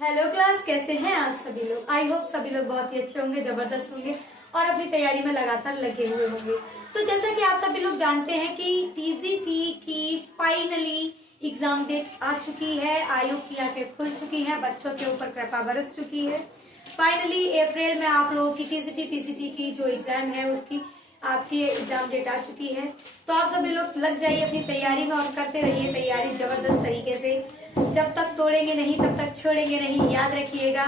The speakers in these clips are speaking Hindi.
हेलो क्लास, कैसे हैं आप सभी लोग। आई होप सभी लोग बहुत ही अच्छे होंगे, जबरदस्त होंगे और अपनी तैयारी में लगातार लगे हुए होंगे। तो जैसा कि आप सभी लोग जानते हैं कि टीजीटी की फाइनली एग्जाम डेट आ चुकी है, आयोग की आंखें खुल चुकी हैं, बच्चों के ऊपर कृपा बरस चुकी है। फाइनली अप्रैल में आप लोगों की टीजीटी पीसीटी की जो एग्जाम है उसकी आपकी एग्जाम डेट आ चुकी है। तो आप सभी लोग लग जाइए अपनी तैयारी में और करते रहिए तैयारी जबरदस्त तरीके से। जब तक तोड़ेंगे नहीं तब तक छोड़ेंगे नहीं, याद रखिएगा।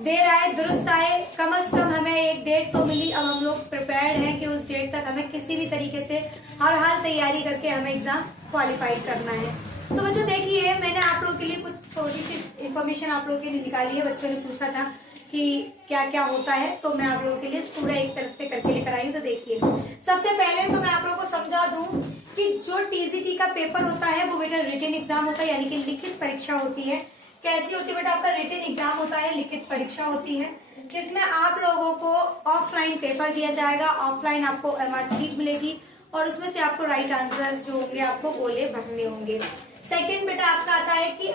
देर आए दुरुस्त आए, कम से कम हमें एक डेट तो मिली। अब हम लोग प्रिपेयर्ड हैं कि उस डेट तक हमें किसी भी तरीके से हर हाल तैयारी करके हमें एग्जाम क्वालिफाइड करना है। तो बच्चों देखिए, मैंने आप लोगों के लिए कुछ थोड़ी सी इन्फॉर्मेशन आप लोगों के लिए निकाली है। बच्चों ने पूछा था कि क्या क्या होता है, तो मैं आप लोगों के लिए पूरा एक तरफ से करके लेकर आई हूँ। तो देखिए, सबसे पहले तो मैं आप लोगों को समझा दूं कि जो टीजीटी का पेपर होता है वो बेटा रिटन एग्जाम होता है, यानी कि लिखित परीक्षा होती है। कैसी होती है बेटा? आपका रिटन एग्जाम होता है, लिखित परीक्षा होती है, जिसमें आप लोगों को ऑफलाइन पेपर दिया जाएगा। ऑफलाइन आपको एमआर सीट मिलेगी और उसमें से आपको राइट आंसर्स जो होंगे आपको गोले भरने होंगे। सेकेंड बेटा आपका आता है कि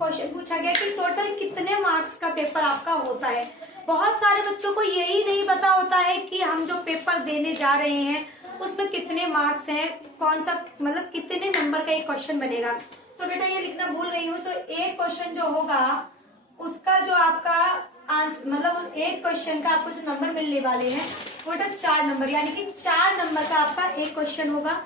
क्वेश्चन पूछा गया कि टोटल कितने मार्क्स का पेपर आपका होता है। बहुत सारे बच्चों को यही नहीं पता होता है कि हम जो पेपर देने जा रहे हैं उसमें कितने मार्क्स हैं, कौन सा मतलब कितने नंबर का एक क्वेश्चन बनेगा। तो बेटा ये लिखना भूल गई हूँ। तो एक क्वेश्चन जो होगा उसका जो आपका आंसर मतलब एक क्वेश्चन का आपको जो नंबर मिलने वाले हैं वो बेटा 4 नंबर, यानी कि 4 नंबर का आपका एक क्वेश्चन होगा।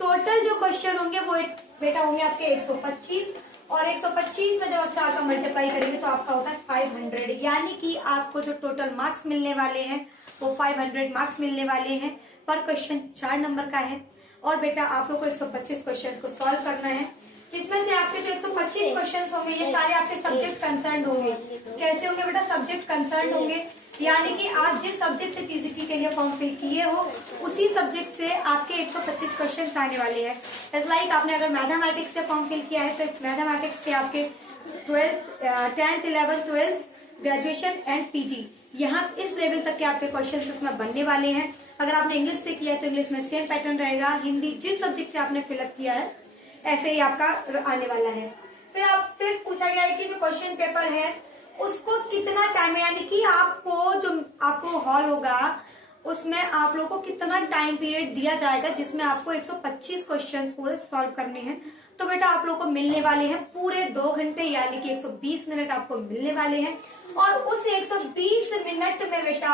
टोटल जो क्वेश्चन होंगे वो बेटा होंगे आपके 125 और 125 में जब आप 4 का मल्टीप्लाई करेंगे तो आपका होता है 500, यानी कि आपको जो टोटल मार्क्स मिलने वाले हैं वो 500 मार्क्स मिलने वाले हैं। पर क्वेश्चन 4 नंबर का है और बेटा आप लोग को 125 क्वेश्चन को सॉल्व करना है, जिसमें से आपके जो 125 क्वेश्चन होंगे ये सारे आपके सब्जेक्ट कंसर्न होंगे। कैसे होंगे बेटा? सब्जेक्ट कंसर्न होंगे, यानी कि आप जिस सब्जेक्ट से टीजीटी के लिए फॉर्म फिल किए हो उसी सब्जेक्ट से आपके 125 क्वेश्चन आने वाले हैं। इट्स लाइक आपने अगर मैथमेटिक्स से फॉर्म फिल किया है तो मैथमेटिक्स के आपके 10th 11th 12th graduation and PG, यहाँ इस लेवल तक के आपके क्वेश्चन इसमें बनने वाले हैं। अगर आपने इंग्लिश से किया है तो इंग्लिश में सेम पैटर्न रहेगा। हिंदी जिस सब्जेक्ट से आपने फिलअप किया है ऐसे ही आपका आने वाला है। फिर पूछा गया है कि जो क्वेश्चन पेपर है उसको कितना टाइम है, यानी कि आपको हॉल होगा उसमें आप लोगों को कितना टाइम पीरियड दिया जाएगा जिसमें आपको 125 क्वेश्चंस पूरे सॉल्व करने हैं। तो बेटा आप लोगों को मिलने वाले हैं पूरे 2 घंटे, यानी कि 120 मिनट आपको मिलने वाले हैं। और उस 120 मिनट में बेटा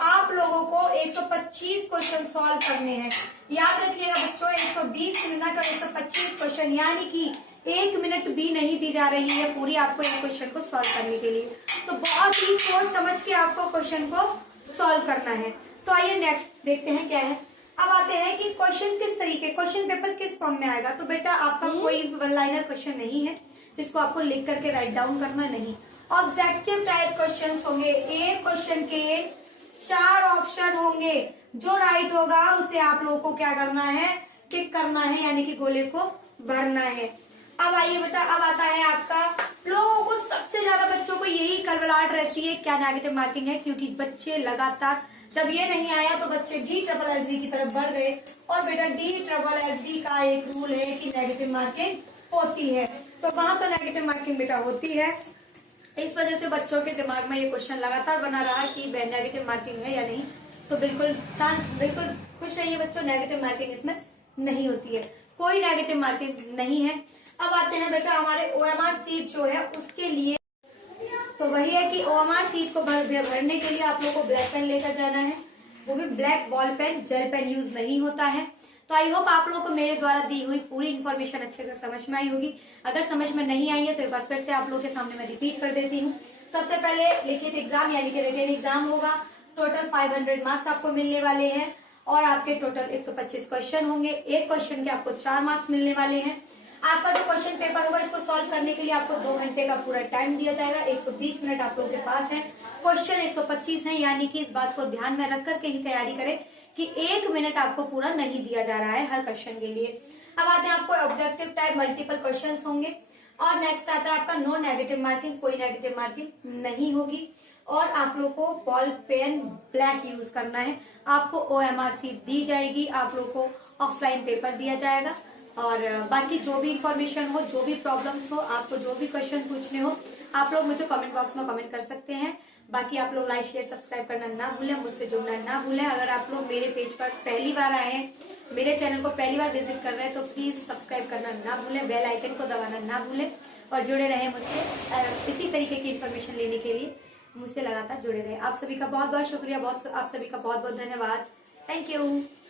आप लोगों को 125 क्वेश्चन सॉल्व करने हैं। याद रखिएगा बच्चों, 120 मिनट और 125 क्वेश्चन, यानी कि 1 मिनट भी नहीं दी जा रही है पूरी आपको एक क्वेश्चन को सॉल्व करने के लिए। तो बहुत ही सोच समझ के आपको क्वेश्चन को सॉल्व करना है। तो आइए नेक्स्ट देखते हैं क्या है। अब आते हैं कि क्वेश्चन किस तरीके, क्वेश्चन पेपर किस फॉर्म में आएगा। तो बेटा आपका कोई वन लाइनर क्वेश्चन नहीं है जिसको आपको लिख करके राइट डाउन करना नहीं। ऑब्जेक्टिव टाइप क्वेश्चन होंगे। एक क्वेश्चन के 4 ऑप्शन होंगे, जो राइट होगा उसे आप लोगों को क्या करना है, टिक करना है, यानी कि गोले को भरना है। अब आइए बेटा, अब आता है आपका लोगों को सबसे ज्यादा बच्चों को यही कलवलाहट रहती है क्या नेगेटिव मार्किंग है, क्योंकि बच्चे लगातार जब ये नहीं आया तो बच्चे DSSB की तरफ बढ़ गए। और बेटा DSSB का एक रूल है कि नेगेटिव मार्किंग होती है, तो वहां तो नेगेटिव मार्किंग बेटा होती है। इस वजह से बच्चों के दिमाग में ये क्वेश्चन लगातार बना रहा कि नेगेटिव मार्किंग है या नहीं। तो बिल्कुल खुश रहिए बच्चों, नेगेटिव मार्किंग इसमें नहीं होती है, कोई नेगेटिव मार्किंग नहीं है। अब आते हैं बेटा हमारे OMR सीट जो है उसके लिए। तो वही है कि OMR सीट को भरने के लिए आप लोगों को ब्लैक पेन लेकर जाना है, वो भी black ball pen, gel pen use नहीं होता है। तो आई होप आप लोगों को मेरे द्वारा दी हुई पूरी इन्फॉर्मेशन अच्छे से समझ में आई होगी। अगर समझ में नहीं आई है तो एक बार फिर से आप लोगों के सामने मैं रिपीट कर देती हूँ। सबसे पहले लिखित एग्जाम यानी कि रिटन एग्जाम होगा। टोटल 500 मार्क्स आपको मिलने वाले हैं और आपके टोटल 125 क्वेश्चन होंगे। एक क्वेश्चन के आपको 4 मार्क्स मिलने वाले हैं। आपका जो क्वेश्चन पेपर होगा इसको सॉल्व करने के लिए आपको 2 घंटे का पूरा टाइम दिया जाएगा। 120 मिनट आप लोगों के पास है, क्वेश्चन 125 है, यानी कि इस बात को ध्यान में रख करके ही तैयारी करें कि 1 मिनट आपको पूरा नहीं दिया जा रहा है हर क्वेश्चन के लिए। अब आते हैं आपको ऑब्जेक्टिव टाइप मल्टीपल क्वेश्चन होंगे। और नेक्स्ट आता है आपका नो नेगेटिव मार्किंग, कोई नेगेटिव मार्किंग नहीं होगी। और आप लोग को बॉल पेन ब्लैक यूज करना है। आपको OMR सीट दी जाएगी, आप लोग को ऑफलाइन पेपर दिया जाएगा। और बाकी जो भी इंफॉर्मेशन हो, जो भी प्रॉब्लम्स हो, आपको जो भी क्वेश्चन पूछने हो आप लोग मुझे कमेंट बॉक्स में कमेंट कर सकते हैं। बाकी आप लोग लाइक शेयर सब्सक्राइब करना ना भूलें, मुझसे जुड़ना ना भूलें। अगर आप लोग मेरे पेज पर पहली बार आए हैं, मेरे चैनल को पहली बार विजिट कर रहे हैं, तो प्लीज सब्सक्राइब करना ना भूलें, बेल आइकन को दबाना ना भूलें और जुड़े रहें मुझसे इसी तरीके की इन्फॉर्मेशन लेने के लिए। मुझसे लगातार जुड़े रहें। आप सभी का बहुत बहुत शुक्रिया, आप सभी का बहुत बहुत धन्यवाद। Thank you.